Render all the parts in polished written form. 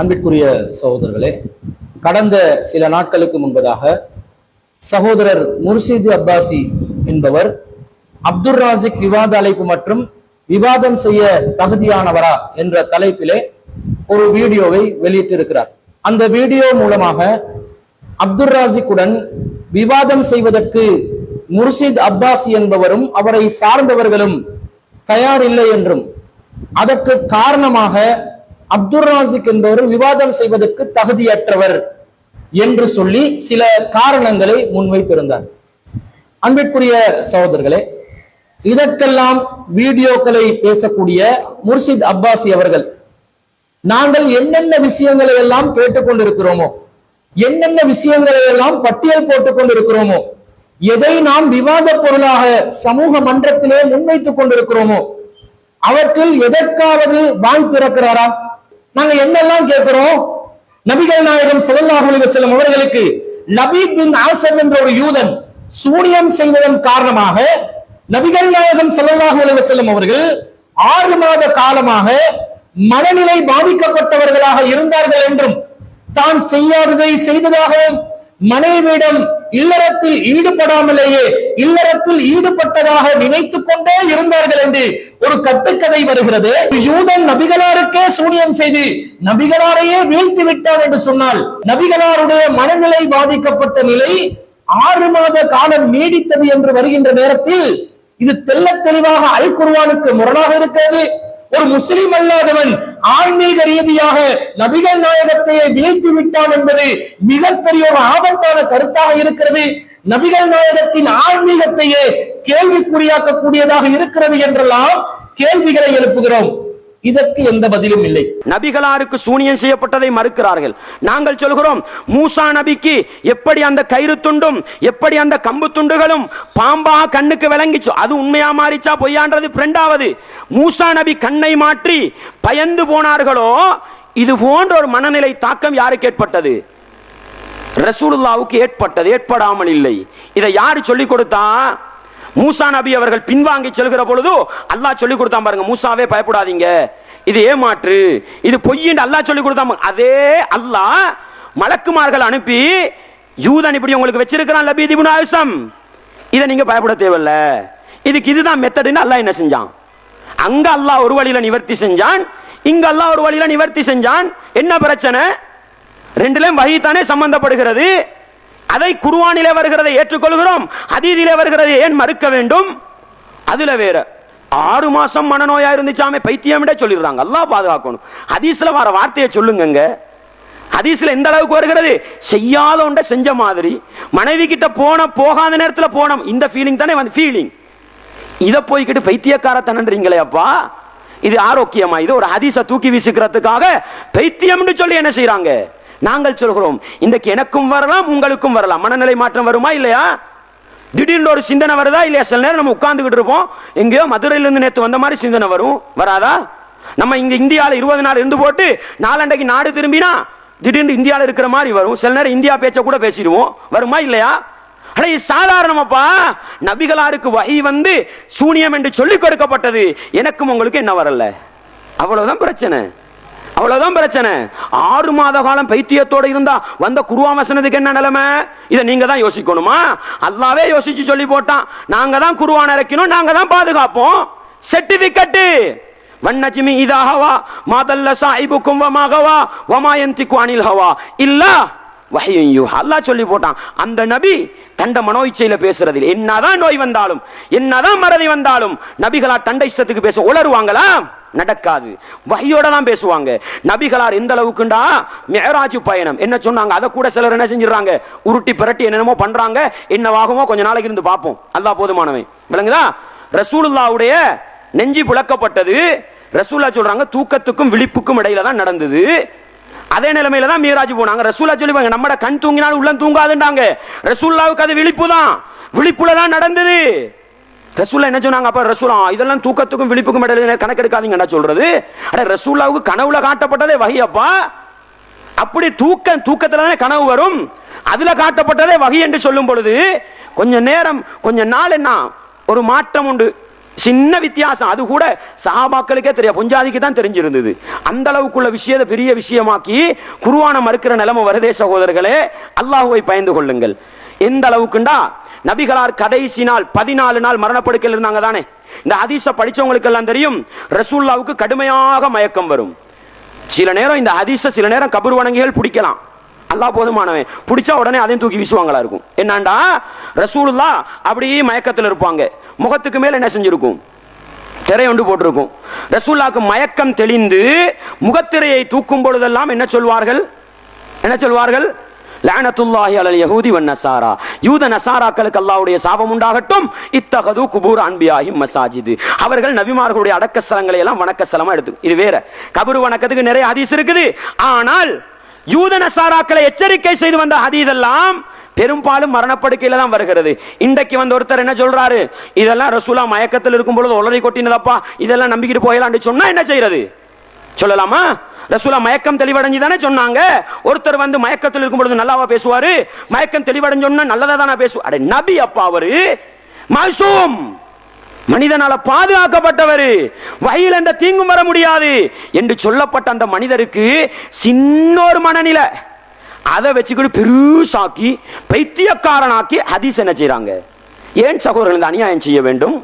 அன்பிற்குரிய சகோதரர்களே, கடந்த சில நாட்களுக்கு முன்பதாக சகோதரர் முர்ஷித் அப்பாசி என்பவர் அப்துல் ராசிக் விவாத அழைப்பு மற்றும் விவாதம் செய்ய தகுதியானவரா என்ற தலைப்பிலே ஒரு வீடியோவை வெளியிட்டிருக்கிறார். அந்த வீடியோ மூலமாக அப்துல் ராசிக்குடன் விவாதம் செய்வதற்கு முர்ஷித் அப்பாசி என்பவரும் அவரை சார்ந்தவர்களும் தயாரில்லை என்றும், அதற்கு காரணமாக அப்துல் ராசிக் என்பவர் விவாதம் செய்வதற்கு தகுதியற்றவர் என்று சொல்லி சில காரணங்களை முன்வைத்திருந்தார். அன்பிற்குரிய சகோதரர்களே, இதற்கெல்லாம் வீடியோக்களை பேசக்கூடிய முர்ஷித் அப்பாசி அவர்கள், நாங்கள் என்னென்ன விஷயங்களை எல்லாம் கேட்டுக்கொண்டிருக்கிறோமோ, என்னென்ன விஷயங்களை எல்லாம் பட்டியல் போட்டுக் கொண்டிருக்கிறோமோ, எதை நாம் விவாத பொருளாக சமூக மன்றத்திலே முன்வைத்துக் கொண்டிருக்கிறோமோ, அவற்றில் எதற்காவது வாய் திறக்கிறாரா? நாங்க என்னெல்லாம் கேட்கிறோம்? நபிகள் நாயகம் ஸல்லல்லாஹு அலைஹி வஸல்லம் அவர்களுக்கு லபீத் பின் ஆஸம் என்ற ஒரு யூதன் சூனியம் செய்ததன் காரணமாக நபிகள் நாயகம் ஸல்லல்லாஹு அலைஹி வஸல்லம் அவர்கள் 6 மாத காலமாக மனநிலை பாதிக்கப்பட்டவர்களாக இருந்தார்கள் என்றும், தான் செய்யாததை செய்ததாகவும், மனைவியிடம் இல்லறத்தில் ஈடுபடாமலேயே இல்லறத்தில் ஈடுபட்டதாக நினைத்துக் கொண்டே இருந்தார்கள் என்று ஒரு கட்டுக்கதை வருகிறது. யூதன் நபிகளாருக்கே சூனியம் செய்து நபிகளாரையே வீழ்த்தி விட்டார் என்று சொன்னால், நபிகளாருடைய மனநிலை பாதிக்கப்பட்ட நிலை 6 மாத காலம் நீடித்தது என்று வருகின்ற நேரத்தில் இது தெள்ள தெளிவாக அல் குர்ஆனுக்கு முரணாக இருக்கிறது. ஒரு முஸ்லிம் அல்லாதவன் ஆன்மீக ரீதியாக நபிகள் நாயகத்தையே வீழ்த்தி விட்டான் என்பது மிகப்பெரிய ஒரு ஆபத்தான கருத்தாக இருக்கிறது. நபிகள் நாயகத்தின் ஆன்மீகத்தையே கேள்விக்குறியாக்கக்கூடியதாக இருக்கிறது என்றெல்லாம் கேள்விகளை எழுப்புகிறோம். இதற்கு எந்த பதிலும் இல்லை. நபிகளாருக்கு சூனியம் செய்யப்பட்டதை மறுக்கிறார்கள். நாங்கள் சொல்கிறோம், மூசா நபிக்கு எப்படி அந்த கயிறு துண்டும் எப்படி அந்த கம்பு துண்டுகளும் பாம்பா கண்ணுக்கு விளங்கிச்சோ, அது உண்மையா மாறிச்சா பொய்யான்றது இரண்டாவது. மூசா நபி கண்ணை மாற்றி பயந்து போனார்களோ, இது போன்ற ஒரு மனநிலை தாக்கம் யாருக்கு ஏற்பட்டது? ரசூலுல்லாவுக்கு ஏற்பட்டது, ஏற்படாமல் இல்லை. இதை யாரு சொல்லிக் கொடுத்தா? மூசா நபி அவர்கள் பின்வாங்கி செல்கிற பொழுது அல்லாஹ் சொல்லி கொடுத்தான் பாருங்க, மூசாவே பயப்படாதீங்க, இது ஏமாற்று, இது பொய்ன்னு அல்லாஹ் சொல்லி கொடுத்தாங்க. அதே அல்லாஹ் மலக்குமார்கள் அனுப்பி, யூதன் இப்படி உங்களுக்கு வச்சிருக்கிறான் லபீத் இப்னு ஆஸம், இதை நீங்க பயப்பட தேவையில்ல, இதுக்கு இதுதான் மெத்தட்னு அல்லாஹ் என்ன செஞ்சான்? அங்க அல்லாஹ் ஒரு வழியில நிவர்த்தி செஞ்சான், இங்க அல்லாஹ் ஒரு வழியில நிவர்த்தி செஞ்சான். என்ன பிரச்சனை? ரெண்டுலயும் வஹி தானே சம்பந்தப்படுகிறது. அதை குர்ஆனிலே வருகிறதை ஏற்றுக்கொள்கிறோம், ஹதீஸிலே வருகிறதை ஏன் மறுக்க வேண்டும்? அதுல வேற 6 மாசம் மனநோயா இருந்துச்சாமே, பைத்தியம் சொல்லிடுறாங்க. அல்லாஹ் பாதுகாக்கணும். ஹதீஸ்ல வர வார்த்தையை சொல்லுங்க. ஹதீஸ்ல எந்த அளவுக்கு வருகிறது? செய்யாத ஒன்றை செஞ்ச மாதிரி, மனைவி கிட்ட போகாத நேரத்தில் போனோம், இந்த ஃபீலிங் தானே வந்து ஃபீலிங். இதை போய்கிட்டு பைத்தியக்காரத்தனன்றீங்களே அப்பா, இது ஆரோக்கியமா? இது ஒரு ஹதீஸை தூக்கி வீசுக்கிறதுக்காக பைத்தியம்னு சொல்லி என்ன செய்யறாங்க? நாங்கள் சொல்கிறோம், இன்றைக்கு எனக்கும் வரலாம் உங்களுக்கும் வரலாம். மனநிலை மாற்றம் வருமா இல்லையா? திடீர்னு ஒரு சிந்தனை வருதா இல்லையா? சில நேரம் நம்ம உட்கார்ந்துகிட்டு இருப்போம், எங்கேயோ மதுரையிலிருந்து நேற்று வந்த மாதிரி சிந்தனை வரும், வராதா? நம்ம இங்க இந்தியாவில் 20 நாள் இருந்து போட்டு நாளண்டைக்கு நாடு திரும்பினா திடீர்னு இந்தியாவில் இருக்கிற மாதிரி வரும். சில நேரம் இந்தியா பேச்ச கூட பேசிடுவோம், வருமா இல்லையா? அட இது சாதாரணமாப்பா. நபிகளாருக்கு வஹி வந்து சூனியம் என்று சொல்லிக் கொடுக்கப்பட்டது, எனக்கும் உங்களுக்கு என்ன வரல, அவ்வளவுதான் பிரச்சனை, அவ்வளவுதான் பிரச்சனை. 6 மாத காலம் பைத்தியத்தோடு இருந்தா வந்த குர்ஆன் வசனத்துக்கு என்ன நிலைமை? இதை நீங்க தான் யோசிக்கணுமா? அல்லாஹ்வே யோசிச்சு சொல்லி போட்டான், நாங்க தான் குர்ஆன் இறக்கணும், நாங்க தான் பாதுகாப்போம். சர்டிபிகேட் வன்னஜ்மி இதா ஹவா மா தல்ல சாயிபுக்கும் வமா கவா வமா யன்திகு அனில் ஹவா இல்லா வஹ்யுன் யூஹா. அல்லாஹ் சொல்லி போட்டான், அந்த நபி தண்ட மனோயிச்சையில பேசுறதில் என்னதான் நோய் வந்தாலும் என்னதான் மறதி வந்தாலும் நபிகளா தண்ட இஷ்டத்துக்கு பேச உளருவாங்களா? நடக்காது. வஹியோட தான் பேசுவாங்க. நபிகளார் எந்த அளவுக்குண்டா, மிஅராஜ் பயணம் என்ன சொன்னாங்க, அதை கூட சிலர் என்ன செஞ்சிடறாங்க, உருட்டி பிரட்டி என்னென்னமோ பண்றாங்க. என்னவாகுமோ கொஞ்ச நாளைக்கு இருந்து பார்ப்போம், அல்லாஹ் போதுமானவன். விளங்குதா? ரசூலுல்லாவுடைய நெஞ்சி புழக்கப்பட்டது. ரசூலா சொல்றாங்க, தூக்கத்துக்கும் விழிப்புக்கும் இடையில தான் நடந்தது. அதே நிலைமையில தான் மிஅராஜ் போனாங்க. ரசூலா சொல்லிப்பாங்க, நம்மட கண் தூங்கினாலும் உள்ளம் தூங்காதுன்றாங்க. ரசூலுல்லாவுக்கு அது விழிப்பு தான், விழிப்புல தான் நடந்தது. ரசூலா என்ன சொன்னாங்க? அப்ப ரசூலா இதெல்லாம் தூக்கத்துக்கும் விழிப்புக்கும் இடையில கணக்கெடுக்காதீங்க என்ன சொல்றது? அட ரசூலாவுக்கு கனவுல காட்டப்பட்டதே வஹி அப்பா. அப்படி தூக்கத்துல தானே கனவு வரும், அதுல காட்டப்பட்டதே வஹி என்று சொல்லும் பொழுது கொஞ்ச நேரம் கொஞ்ச நாள் என்ன ஒரு மாற்றம் உண்டு. சின்ன வித்தியாசம். அது கூட சஹாபாக்களுக்கே தெரியாது, புஞ்சாதிக்கு தான் தெரிஞ்சிருந்தது. அந்த அளவுக்குள்ள விஷயத்தை பெரிய விஷயமாக்கி குர்ஆனை மறுக்கிற நிலைமை வருதே சகோதரர்களே. அல்லாஹ்வை பயந்து கொள்ளுங்கள். எந்த அளவுக்குண்டா, நபிகளார் கடைசி நாள் 14 நாள் மரணப்படுக்கையில் இருந்தாங்க தானே. இந்த ஹதீஸை படிச்சவங்களுக்கு எல்லாம் தெரியும், ரசூலுல்லாவுக்கு கடுமையாக மயக்கம் வரும். சில நேரம் இந்த ஹதீஸை சில நேரம் கபர் வணங்கிகள் பிடிக்கலாம், அல்லாஹ் போதுமானவன், பிடிச்சா உடனே அதையும் தூக்கி வீசுவாங்களா இருக்கும். என்னண்டா, ரசூலுல்லாஹ் அப்படியே மயக்கத்தில் இருப்பாங்க, முகத்துக்கு மேல என்ன செஞ்சிருக்கும், திரை ஒன்று போட்டிருக்கும். ரசூலுல்லாஹ்க்கு மயக்கம் தெளிந்து முகத்திரையை தூக்கும் பொழுதெல்லாம் என்ன சொல்வார்கள், என்ன சொல்வார்கள், லஅனத்துல்லாஹி அலல் யஹூதி வன் நஸாரா, யூத நஸாராக்களுக்கு அல்லாஹ்வுடைய சாபம் உண்டாகட்டும், இத்தகது குபூர் அன்பியாஹிம் மசாஜித், அவர்கள் நபிமார்களுடைய அடக்கஸ்தலங்களை எல்லாம் வணக்கஸ்தலமா எடுத்து. இது வேற, கபர் வணக்கத்துக்கு நிறைய ஹதீஸ் இருக்குது. ஆனால் யூத நஸாராக்களை எச்சரிக்கை செய்து வந்த ஹதீஸ் எல்லாம் பெரும்பாலும் மரணப்படுக்கையில தான் வருகிறது. இன்றைக்கு வந்து ஒருத்தர் என்ன சொல்றாரு, இதெல்லாம் ரசூலா மயக்கத்தில் இருக்கும் பொழுது ஒளறி கொட்டினதப்பா, இதெல்லாம் நம்பிக்கிட்டு போயலான்னு சொன்னா என்ன செய்யறது, சொல்லலாமா? ரசூலா மயக்கம் தெளிவடைஞ்சு தானே சொன்னாங்க. ஒருத்தர் வந்து மயக்கத்தில் இருக்கும் பொழுது நல்லாவா பேசுவாரு, மயக்கம் தெளிவடைஞ்சோன்னா நல்லதா தானே பேசுவார். அட நபி அப்பா, அவரு மாசூம், மனிதனால பாதுகாக்கப்பட்டவர், வகையில் எந்த தீங்கும் வர முடியாது என்று சொல்லப்பட்ட அந்த மனிதருக்கு சின்னொரு மனநிலை, அதை வச்சுக்கிட்டு பெருசாக்கி பைத்தியக்காரனாக்கி ஹதீஸ் என்ன செய்யறாங்க. ஏன் சகோதரர்கள் இந்த அநியாயம் செய்ய வேண்டும்,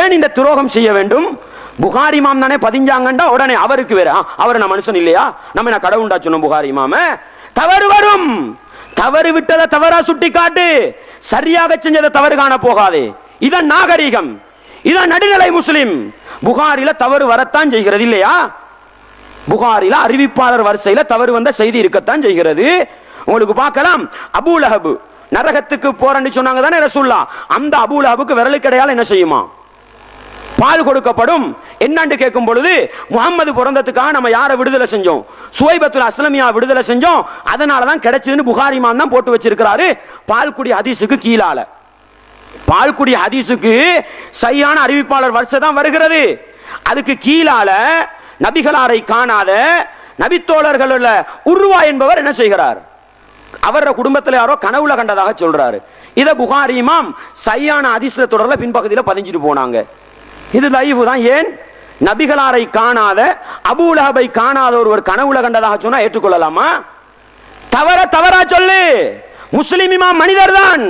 ஏன் இந்த துரோகம் செய்ய வேண்டும்? புகாரி இமாம் தானே பதிஞ்சாங்கண்டா உடனே அவருக்கு வேற, அவர் நான் மனுஷன் இல்லையா, நம்ம என்ன கடவுண்டா சொன்னோம் புகாரி இமாம. தவறு வரும், தவறு விட்டதை தவறா சுட்டி காட்டு, சரியாக செஞ்சதை தவறு காண போகாதே. இதான் நாகரீகம், இதான் நடுநிலை முஸ்லிம். புகாரில தவறு வரத்தான் செய்கிறது இல்லையா, புகாரில அறிவிப்பாளர் வரிசையில தவறு வந்த செய்தி இருக்கத்தான் செய்கிறது. உங்களுக்கு பார்க்கலாம், அபூ லஹப் நரகத்துக்கு போறன்னு சொன்னாங்க தானே ரசூலுல்லாஹ். அந்த அபூ லஹபுக்கு விரலுக்கடையால என்ன செய்யுமா, பால் கொடுக்கப்படும். என்னன்னு கேட்கும் பொழுது, முகம்மது பிறந்ததுக்காக நம்ம யாரை விடுதலை செஞ்சோம், சுவைபத்துல் அஸ்லமியா விடுதலை செஞ்சோம், அதனாலதான் கிடைச்சதுன்னு புகாரி இமாம் தான் போட்டு வச்சிருக்கிறாரு. பால்குடி ஹதீஸுக்கு கீழால, பால்குடி ஹதீஸுக்கு சரியான அறிவிப்பாளர் வரிசை தான் வருகிறது. அதுக்கு கீழால நபிகளாரை காணாத நபித்தோழர்கள் உருவா என்பவர் என்ன செய்கிறார், அவர குடும்பத்தில் யாரோ கனவுல கண்டதாக சொல்றாரு. இத புகாரி இமாம் சரியான ஹதீஸ்ல தொடர்ல பின்பகுதியில் பதிஞ்சிட்டு போனாங்க. இது லைவ் தான். ஏன், நபிகளாரை காணாத அபூ லஹபை காணாத ஒருவர் கனவுல கண்டதாக சொன்னா ஏற்றுக்கொள்ளலாமா? தவறா சொல்லு, முஸ்லிம் இமாம் மனிதர் தான்,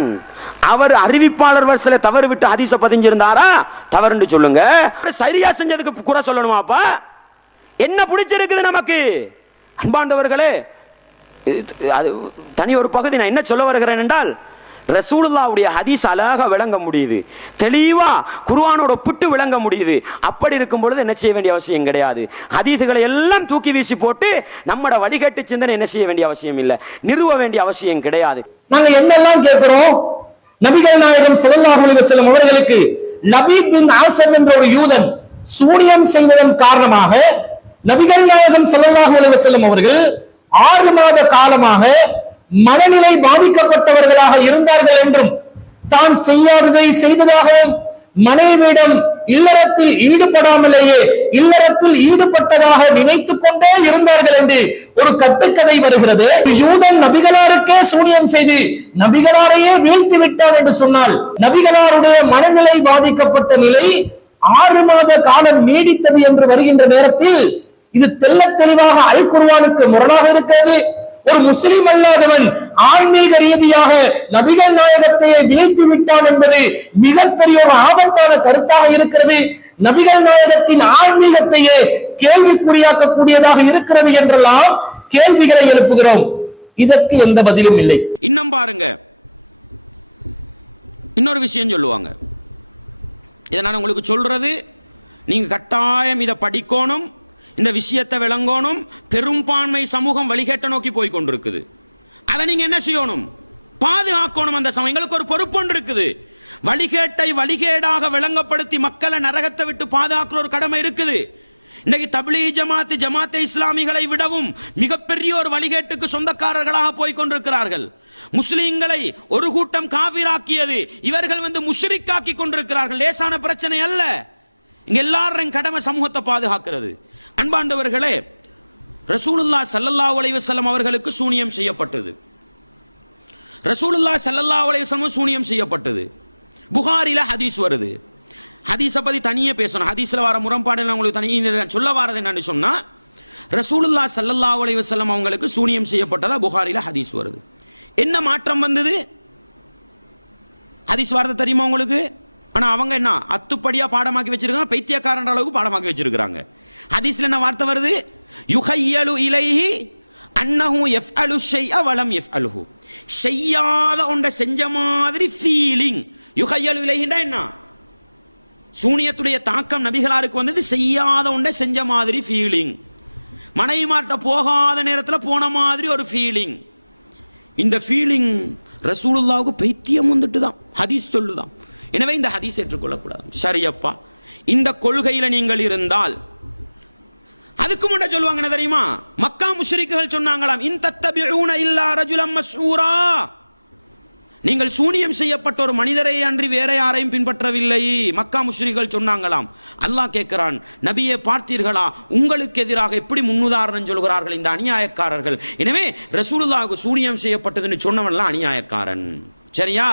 அவர் அறிவிப்பாளர் வரிசையில தவறு விட்டு ஹதீஸ பதிஞ்சிருந்தாரா, தவறுன்னு சொல்லுங்க. சரியா செஞ்சதுக்கு குறை சொல்லணுமாப்பா? என்ன பிடிச்சிருக்குது நமக்கு? அன்பாண்டவர்களே, அது தனி ஒரு பகுதி. நான் என்ன சொல்ல வருகிறேன் என்றால், ரசூலுல்லாஹ்வுடைய ஹதீஸ் அழகா விளங்க முடியுது, தெளிவா குர்ஆனோட புட்டு விளங்க முடியுது. அப்படி இருக்கும் பொழுது என்ன செய்ய வேண்டிய அவசியம் கிடையாது. ஹதீஸ்களை எல்லாம் தூக்கி வீசி போட்டு நம்மட வழிகட்டு சிந்தனை என்ன செய்ய வேண்டிய அவசியம் இல்லை, நிறுவ வேண்டிய அவசியம் கிடையாது. நாங்க என்னெல்லாம் கேட்கிறோம், நபிகள் நாயகம் ஸல்லல்லாஹு அலைஹி வஸல்லம் அவர்களுக்கு லபீத் பின் ஆஸம் என்ற ஒரு யூதன் சூனியம் செய்ததன் காரணமாக நபிகள் நாயகம் ஸல்லல்லாஹு அலைஹி வஸல்லம் அவர்கள் 6 மாத காலமாக மனநிலை பாதிக்கப்பட்டவர்களாக இருந்தார்கள் என்றும், தான் செய்யாததை செய்ததாகவும், மனைவியிடம் இல்லறத்தில் ஈடுபடாமலேயே இல்லறத்தில் ஈடுபட்டதாக நினைத்துக் கொண்டே இருந்தார்கள் என்று ஒரு கட்டுக்கதை வருகிறது. யூதன் நபிகளாருக்கே சூனியம் செய்து நபிகளாரையே வீழ்த்தி விட்டான் என்று சொன்னால், நபிகளாருடைய மனநிலை பாதிக்கப்பட்ட நிலை 6 மாத காலம் நீடித்தது என்று வருகின்ற நேரத்தில் இது தெள்ள தெளிவாக அல் குர்ஆனுக்கு முரணாக இருக்கிறது. ஒரு முஸ்லிம் அல்லாதவன் ஆன்மீக ரீதியாக நபிகள் நாயகத்தையே வீழ்த்தி விட்டான் என்பது மிகப்பெரிய ஒரு ஆபத்தான கருத்தாக இருக்கிறது. நபிகள் நாயகத்தின் ஆன்மீகத்தையே கேள்விக்குறியாக்கக்கூடியதாக இருக்கிறது என்றெல்லாம் கேள்விகளை எழுப்புகிறோம். இதற்கு எந்த பதிலும் இல்லை. இன்னும் பாருங்க, இன்னொரு விஷயம் சொல்லுவாங்க. இதை நான் உங்களுக்கு சொல்றது, நீங்க கட்டாயம் இதை படிக்கணும், இந்த விஷயத்தை விளங்கணும். பெரும்பான்மை சமூகம் வழிகேட்ட நோக்கி போய் கொண்டிருக்குது. அதை நீங்க என்ன செய்யணும், பாதுகாக்கணும். அந்த சமயம் எங்களுக்கு ஒரு பொறுப்பு ஒன்று இருக்குது. வழிகேட்டை வழிகேடாக விளங்கப்படுத்தி மக்களை நரகத்தை விட்டு பாதுகாக்கிற ஒரு கடமை இருக்குது. இன்னைக்கு தப்லீக் ஜமாத், ஜமாத்தே இஸ்லாமிகளை விடவும் மிகப்பெரிய ஒரு வழிகேட்டுக்கு சொந்தக்காரர்களாக போய் கொண்டிருக்கிறார்கள். முஸ்லிம்களை ஒரு கூட்டம் காஃபிராக்கியது, இவர்கள் முஷ்ரிக்காக்கி கொண்டிருக்கிறார்கள். லேசான பிரச்சனை அல்ல. இங்க எல்லாரும் கடமை சமூகத்தை பாதுகாக்கிறது. அன்பாண்டவர்களே, ரசூலுல்லாஹ் ஸல்லல்லாஹு அலைஹி வஸல்லம் அவர்களுக்கு சூனியம் செய்யப்பட்டது. ரசூலுல்லாஹ் ஸல்லல்லாஹு அலைஹி வஸல்லம் சூனியம் செய்யப்பட்டது. புகாரில ஹதீஸ் வருது. ஹதீஸை பற்றி தனியே பேசணும். ஹதீஸில் வர முரண்பாடு உங்களுக்கு தனியாக சொல்ல வாரது என்னன்னு சொன்னால், ரசூலுல்லாஹ் ஸல்லல்லாஹு அலைஹி வஸல்லம் அவங்களுக்கு சூனியம் செய்யப்பட்டதா புகாரில ஹதீஸ் வருது. என்ன மாற்றம் வந்தது? ஹதீஸ் வார்த்தை தெரியுமா உங்களுக்கு? ஆனால் அவங்க என்ன அத்துப்படியாக பாடமாக்கி வச்சிருக்காங்க, பைத்தியக்காரன்ற அளவுக்கு பாடமாக்கி வச்சிருக்கிறாங்க. ஹதீஸ்ல என்ன வார்த்தை வருது? யுஹய்யலு இலைஹி அன்னஹு யஃஅலு ஷைஅ வலம் யஃஅலுஹு. செய்யாத ஒன்றை செஞ்ச மாதிரி ஃபீலிங். யுஹய்யலு இலைஹின்னா என்ன? சூனியத்துடைய தாக்கம் நபிகளாருக்கு வந்தது செய்யாத ஒன்றை செஞ்ச மாதிரி ஃபீலிங். மனைவிமார்ட்ட போகாத நேரத்தில் போன மாதிரி ஒரு ஃபீலிங். இந்த ஃபீலிங் ரசூலுல்லாவுக்கு பைத்தியம் வந்துட்டு தான் ஹதீஸ் சொல்லுதான். எனவே இந்த ஹதீஸ் ஏற்றுக்கொள்ளக்கூடாது. சரியப்பா, இந்த கொள்கையில் நீங்கள் இருந்தால் அதுக்கு முன்ன சொல்லுவாங்க என்ன தெரியுமா? மக்கா முஷ்ரிக்குகள் சொன்னாங்களாம், இன் தத்தபிஊன இல்லா ரஜுலம் மஸ்ஊரா, நீங்கள் சூனியம் செய்யப்பட்ட ஒரு மனிதரை அன்றி வேற யாரையும் பின்பற்றவில்லை. மக்கா முஷ்ரிக்குகள் சொன்னாங்களாம். அல்லாஹ் கேட்கிறான், நபியை பார்த்தீர்களா? உங்களுக்கு எதிராக எப்படி முன்னுதாரணம் சொல்கிறார்கள் இந்த அநியாயக்காரர்கள். எனவே ரசூலுல்லாஹ்வுக்கு சூனியம் செய்யப்பட்டதுன்னு சொன்னவன்லாம் அநியாயக்காரன். சரியா?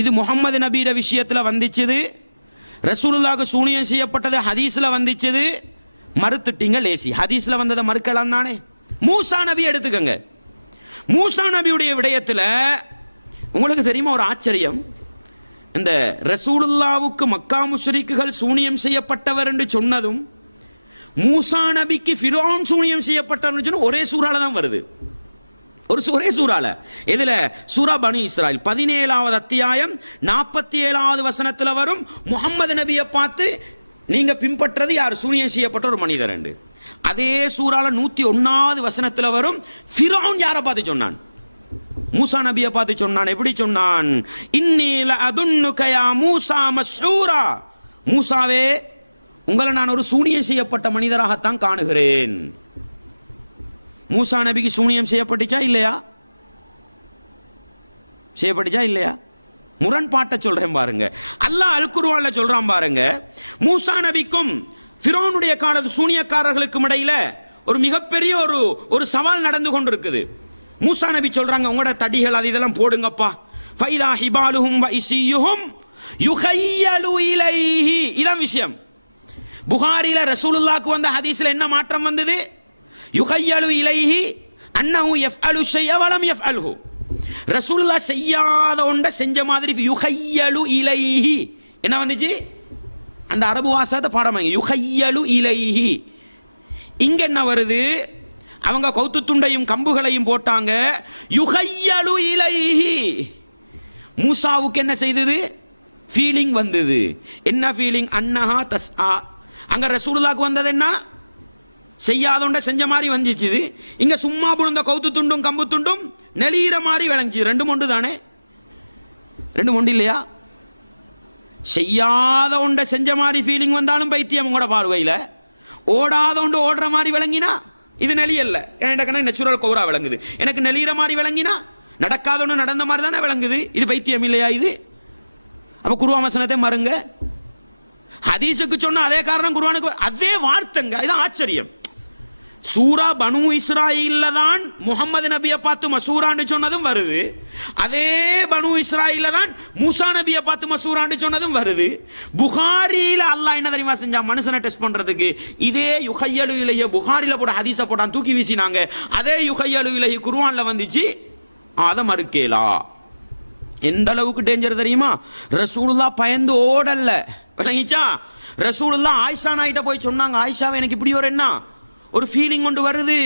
இது முஹம்மது நபியோட விஷயத்தில் வந்துச்சுது. ரசூலுல்லாஹ்வுக்கு சூனியம் செய்யப்பட்டது ஹதீஸில் வந்துச்சுது. மறுத்துட்டீங்க லேசி. ஹதீஸில் வந்ததை மறுக்கலாம் தானே. மூசா நபி எடுத்துக்கங்க. மூசா நபியுடைய விடயத்தில் உங்களுக்கு தெரியுமா ஒரு ஆச்சரியம்? இந்த ரசூலுல்லாஹ்வுக்கு மக்கா முஷ்ரிக்குகள் சூனியம் செய்யப்பட்டவர் என்று சொன்னதும், மூசா நபிக்கு ஃபிரௌன் சூனியம் செய்யப்பட்டவர் சொன்ன ஒரே சூறால தான் வருது. ஒரே சூறால. எதுல? சூரா பனி இஸ்ராயில் 17வது அத்தியாயம் 47வது வசனத்தில் வரும். முஹம்மது நபியை பார்த்து நீங்க பின்பற்றது யார்? சூனியம் செய்யப்பட்ட ஒரு மனிதர் என்று. அதே சூறால 101வது வசனத்தில் வரும். ஃபிரௌன் யாரை பார்த்து சொன்னான்? மூசா நபியை பார்த்து சொன்னான். எப்படி சொன்னான்? இன்னீ லஅதுன்னுக யா மூசா மஸ்ஹூரா, மூசாவே உங்களை நான் ஒரு சூனியம் செய்யப்பட்ட மனிதராகத்தான் காணுகிறேன். மூசா நபிக்கு சூனியம் செய்யப்பட்டுச்சா இல்லையா? செய்யப்பட்டுச்சா இல்லையா? முரண்பாட்டை சொல்றேன் பாருங்க. அல்லாஹ் அல் குர்ஆன்ல சொல்றான் பாருங்க, மூசா நபிக்கும் ஃபிரௌனுடைய காலத்து சூனியக்காரர்களுக்கும் இடையில ஒரு மிகப்பெரிய ஒரு சவால் நடந்து கொண்டிருக்குது. மூசா நபி சொல்றாங்க, உங்களோட தடிகள் அது இதெல்லாம் போடுங்கப்பா. ஃபைதா ஹிபாலுஹும் வ இஸியுஹும் யுஹய்யலு இலைஹி. இதான் விஷயம். புகாரில ரசூலுல்லாஹ்க்கு வந்த ஹதீஸ்ல என்ன மாற்றம் வந்தது? யுஹய்யலு இலைஹி அன்னஹு யஃஅலு ஷைஅ வ லம் யஃஅலுஹு. ரசூலுல்லாஹ் செய்யாத ஒன்றை செஞ்ச மாதிரி யுஹய்யலு இலைஹி என்ன வந்துச்சு? அந்த அரபு வாசகத்தை பாடமாங்க. யுஹய்யலு இலைஹி. இங்க என்ன வருது? அவங்க கௌத்து துண்டையும் கம்புகளையும் போட்டாங்க. யுஹய்யலு இலைஹி. மூசாவுக்கு என்ன செய்தது? ஃபீலிங் வந்தது. என்ன ஃபீலிங்? அன்னஹா தஸ்ஆ. அங்க ரசூலுல்லாஹ்க்கு வந்தது என்ன? செய்யாதோண்ட செஞ்ச மாதிரி வந்துச்சு. இங்க சும்மா புழுந்த கௌத்து துண்டும் கம்பு துண்டும் நெளிகிற மாதிரி விளங்குச்சு. ரெண்டு மொண்டு தானே? ரெண்டு மொண்டு இல்லையா? செய்யாத ஒன்றை செஞ்ச மாதிரி ஃபீலிங் வந்தாலும் பைத்தியம் உங்களோட பார்வையில். ஓடாத ஒன்று ஓடுற மாதிரி விளங்கினா இது நெளியல்ல. எனக்கு நெச்சுரல் கௌரா விளங்குது. எனக்கு நெளிகிற மாதிரி விளங்கினா நடக்காத ஒன்று நடந்த மாதிரி தானே விளங்குது. இது பைத்தியம் இல்லையா? இது அப்போ குர்ஆன் வசனத்தை மறுங்க. ஹதீஸுக்கு சொன்ன அதே காரணம் குர்ஆனுக்கு அதே வார்த்தைங்க. இதுதான் ஆச்சரியம். சூரா பனு இஸ்ராயில்ல தான் முஹம்மது நபியை பார்த்து மசூரான்னு சொன்னதும் வருது. அதே பனு இஸ்ராயில்ல தான் மூசா நபியை பார்த்து மசூரான்னு சொன்னதும் வருது. புகாரியில அல்லாஹ் என்ன தெரியுமா செஞ்சான்? மனுஷனை டெஸ்ட் பண்றதுக்கு இதே யுஹய்யலு இலைஹி புகாரில போட ஹதீஸை போட்டான், தூக்கி வீசினாங்க. அதே யுஹய்யலு இலைஹி குர்ஆன்ல வந்துச்சு. அதை மறுக்கேலா. எந்த அளவுக்கு டேஞ்சர் தெரியுமா? ரசூலுல்லாஹ் பயந்து ஓடல்ல, விளங்கிச்சா? ரசூலுல்லாஹ் ஆயிஷா நாயிட்ட போய் சொன்னாங்க, ஆயிஷாவே எனக்கு இப்படி ஒரு ஃபீலிங் கொண்டு வருது,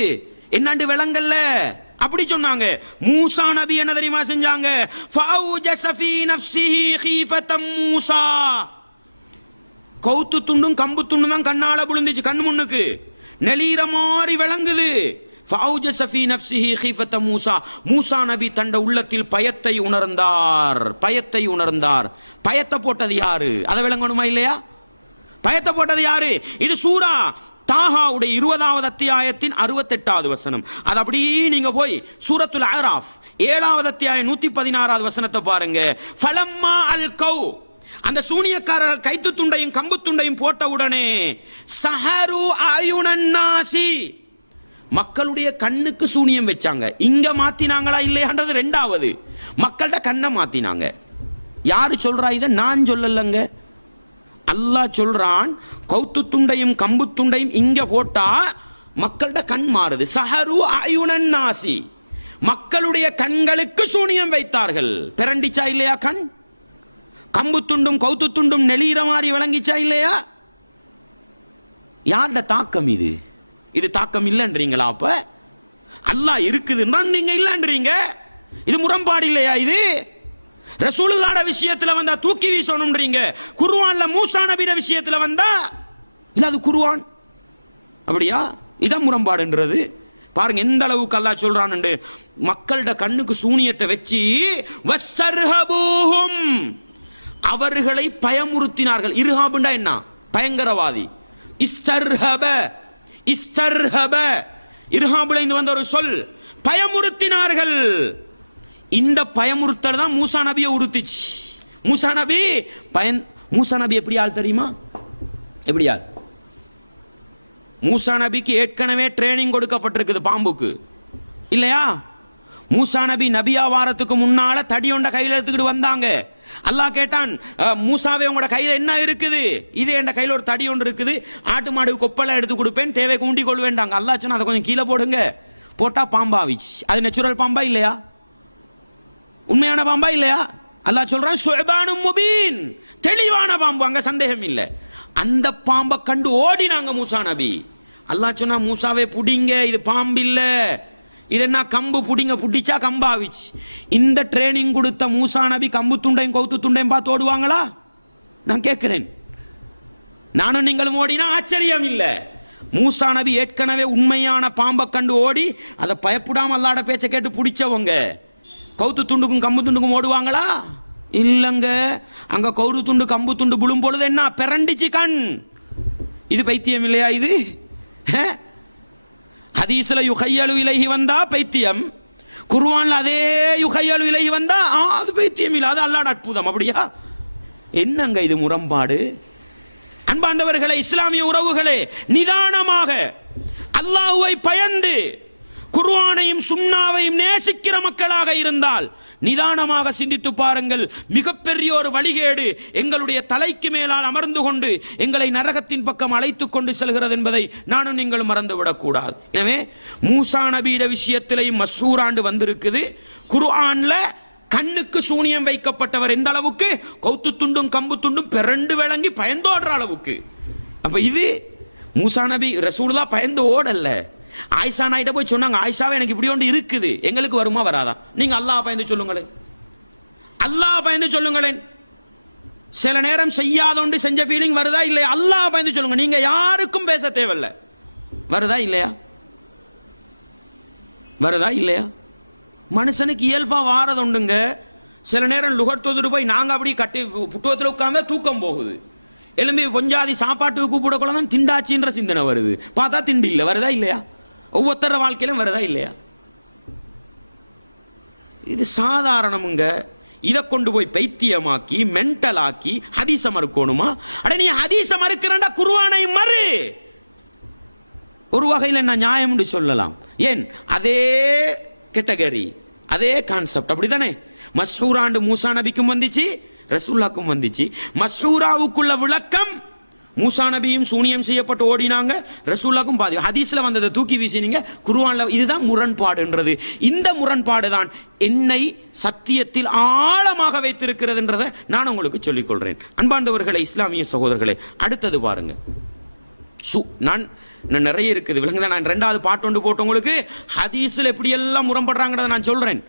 என்னண்டு விளங்கல்ல அப்படி சொன்னாங்க. மூசா நபி என்ன தெரியுமா செஞ்சாங்க? ஃபௌஜஸ ஃபீ நஃப்ஸிஹி ஹீஃபதம் மூசா. கௌத்து துண்டும் கம்பு துண்டும் தான் கண்ணால விழுந்துச்சு, கண் முன்னுக்கு நெளிகிற மாதிரி விளங்குது. ஃபௌஜஸ ஃபீ நஃப்ஸிஹி ஹீஃபதம் மூசா. மூசா நபி தண்ட உள்ளத்தில் பயத்தை உணர்ந்தார். பயத்தை உணர்ந்தார். பயத்தை போட்டது யாரு? அதை விளங்கணுமா இல்லையா? பயத்தை போட்டது யாரு? இது சூரா தாஹாவுடைய 20வது அத்தியாயத்தின் 68வது வசனம். அது அப்படியே நீங்க போய் சூரத்துல் அராஃப் 7வது அத்தியாயம் 116வது வசனத்தை பாருங்க. ஃபலம்மா அல்கௌ, அந்த சூனியக்காரர்கள் கைத்து துண்டையும் கம்பு துண்டையும் போட்ட உடனே சஹரு அயுனன் நாசி, மக்களுடைய கண்ணுக்கு சூனியம் வச்சாங்க. இங்க மாத்தினாங்களா இல்லையான்றது ரெண்டாவது. மக்கள்கிட்ட கண்ணை மாத்தினாங்க. யாரு சொல்றா? இதை நான் சொல்லலங்க, அல்லாஹ் சொல்றான் கௌத்து துண்டையும் கம்பு துண்டையும் இங்க போட்டா மக்களோட கண் மாறுது. சஹரு அயுனன் நாசி, மக்களுடைய கண்களுக்கு சூனியம் வைத்தார்கள். பிறண்டிச்சா இல்லையா கண்? கம்பு துண்டும் கௌத்து துண்டும் நெளிகிற மாதிரி விளங்கிச்சா இல்லையா? யாருடைய தாக்கம் இது? இது தாக்கம் இல்லைன்றீங்களா? அப்ப அல்லாஹ் இருக்குதுன்னா நீங்க இல்லைன்றீங்க. இது முரண்பாடு இல்லையா? இது ரசூலுல்லாஹ்ட விஷயத்துல வந்தா தூக்கி வீசணும்ன்றீங்க, குர்ஆன்ல மூசா நபியோட விஷயத்துல வந்தா இல்ல அது குர்ஆன் அப்படியா? இதான் முரண்பாடுன்றது. பாருங்க எந்த அளவுக்கு அல்லாஹ் சொல்றான்னு. மக்களோட கண்ணுக்கு சூனியத்தை வச்சு வஸ்ஸர்ஹபூஹும், அவர்களை பயமுறுத்தினார்கள். இர்ஹாபுண்டா என்ன? பயங்கரவாதி. இஸ்தர்ஹப, இஸ்தர்ஹப இர்ஹாபுல இருந்து வந்த ஒரு சொல், பயமுறுத்தினார்கள். இந்த பயமுறுத்தல் தான் மூசா நபியை உறுத்திச்சு. மூசா நபி மூசா நபி எப்படி ஆள் தெரியுமா? எப்படி ஆள்? மூசா நபிக்கு ஏற்கனவே ட்ரைனிங் கொடுக்கப்பட்டிருக்குது பாம்புக்கு இல்லையா? மூசா நபி நபியா வாரத்துக்கு முன்னால தடியொண்ட கையில் எடுத்துக்கிட்டு வந்தாங்க. அல்லாஹ் கேட்டான், மூசாவே உங்களோட கையில் என்ன இருக்குது? இது என் கையில் ஒரு தடி ஒன்று இருக்குது, ஆட்டு மாடு கொப்பெல்லாம் எடுத்து கொடுப்பேன், தேவை கூண்டி கொள்வேண்டாங்க. அல்லாஹ் சொன்னா அதை கொஞ்சம் கீழே போடுங்க. போட்டா பாம்பாவிச்சு. அது நேச்சுரல் பாம்பா இல்லையா? உண்மையான பாம்பா இல்லையா? அல்லாஹ் சொல்றான் சுஅபானும் முபீன், தெளிவான பாம்பு, அங்க சந்தேகம் இல்லை. அந்த பாம்பை கண்டு ஓடினாங்க மூசா நபி. அல்லாஹ் சொன்னா மூசாவே புடிங்க, இது பாம்பு இல்ல, இது என்ன கம்பு, புடிங்க. புடிச்சா கம்பாவிச்சு. இந்த ட்ரைனிங் கொடுத்த மூசா நபி கம்பு துண்டையும் கவுத்து துண்டையும் பார்த்து ஓடுவாங்களா? நான் கேட்கிறேன். நானும் நீங்களும் ஓடினா ஆச்சரியம் இல்லை. மூசா நபி ஏற்கனவே உண்மையான பாம்பை கண்டு ஓடி அதை பயப்படாம அல்லாஹ்ட பேச்சை கேட்டு பிடிச்சவங்க. கவுத்து துண்டுக்கும் கம்பு துண்டுக்கும் ஓடுவாங்களா? இல்லங்க. அங்க கவுறு துண்டு கம்பு துண்டு புழும் பொழுது என்ன பிறண்டிச்சு கண். இது பைத்தியம் இல்லையா? இது ஹதீஸ்ல யுஹையலு இலைஹி வந்தா பைத்தியம், குர்ஆன்ல அதே யுஹையலு இலைஹி வந்தா அது பைத்தியம் இல்ல, அது அல்லாஹ்வுடைய அற்புதம். அப்படியா? என்னங்க இது முரண்பாடு? அன்பார்ந்தவர்களே, இஸ்லாமிய உறவுகளே, நிதானமாக அல்லாஹ்வை பயந்து குர்ஆனையும் சுன்னாவையும் நேசிக்கிற மக்களாக இருந்தால் நிதானமாக சிந்தித்து பாருங்கள். மிகப்பெரிய ஒரு வழிகேடு எங்களுடைய தலைக்கு மேலால் அமர்ந்து கொண்டு எங்களை நரகத்தின் பக்கம் அழைத்துக் கொண்டு செல்கிறது என்பதை நானும் நீங்களும் மறந்துவிடக் கூடாது. எனவே மூசா நபியோட விஷயத்திலேயும் மஸ்ஹூராண்டு வந்திருக்குது. குர்ஆன்ல கண்ணுக்கு சூனியம் வைக்கப்பட்டவர் எந்த அளவுக்கு? கவுத்து துண்டும் கம்பு துண்டும் பிறண்டு விளங்கி பயந்தோடுற அளவுக்கு. அப்ப இது மூசா நபி ரசூலுல்லாஹ் பயந்து ஓடல்ல. ஆயிஷா நாயிட்ட போய் சொன்னாங்க, ஆயிஷாவே எனக்கு இப்படி ஒன்று இருக்குது, எங்களுக்கு வருமா வராதா? நீங்க அல்லாஹ் பயந்து சொல்லுங்களேன், அல்லாஹ் பயந்து சொல்லுங்களேன். சில நேரம் செய்யாத ஒன்று செஞ்ச ஃபீலிங் வருதா இல்லையா? அல்லாஹ் பயந்து சொல்லுங்க. நீங்க யாருக்கும் பேச தேவையில்லை. வருதா இல்லையா? வருதா இல்லையா? மனுஷனுக்கு இயல்பா வாரது உண்டுங்க. சில நேரம் லுகர் போய் நாங்க அப்படி கட்டி புட்டுவத்தில் உட்கார்ந்தா தூக்கம் போகுது. எலும்பி கொஞ்சாதி சாப்பாட்டுக்கு கூப்பிடக்குள்ள தான் திண்டாச்சின்ற சிந்தனை வருது. பார்த்தா திண்டி இல்லை. வருதா இல்லையா? ஒவ்வொருத்தர வாழ்க்கையிலும் வருதா இல்லையா? இது சாதாரணமுங்க. இதை கொண்டு போய் பைத்தியமாக்கி மென்டலாக்கி ஹதீஸ மறுக்கணுமா? அட நீ ஹதீஸ மறுக்கிறண்டா குர்ஆனை மறு. ஒரு வகையில் நான் நியாயம் சொல்லலாம். ஏன்? அதே கேட்டகரி, அதே கான்செப்ட். அப்படிதானே? மஸ்ஹூராண்டு மூசா நபிக்கும் வந்துச்சு, ரசூலுல்லாஹ்க்கும் வந்துச்சு. மஸ்ஹூராவுக்குள்ள விளக்கம், மூசா நபியும் சூனியம் செய்யப்பட்டு ஓடினாங்க, ரசூலுல்லாஹ்க்கும் பாதி. ஹதீஸ்ல வந்ததை தூக்கி வீசினீங்க, குர்ஆன்ல. இதுதான் முரண்பாடுன்றது. இந்த முரண்பாடு தான் என்னை சத்தியத்தில் ஆழமாக வைத்திருக்கிறதுன்றதை நான் உங்களுக்கு சொல்லிக் கொள்றேன். அன்பார்ந்தவர்களே, இஸ்லாமிய சகோதரர்களே, அடுத்தது பாருங்க. நான் நிறைய இருக்குது விளங்குதான். நான் ரெண்டாவது பாட்டு ஒன்று போட்டு உங்களுக்கு ஹதீஸ்ல எப்படி எல்லாம் முரண்படுறாங்கிறத நான் சொல்றேன்.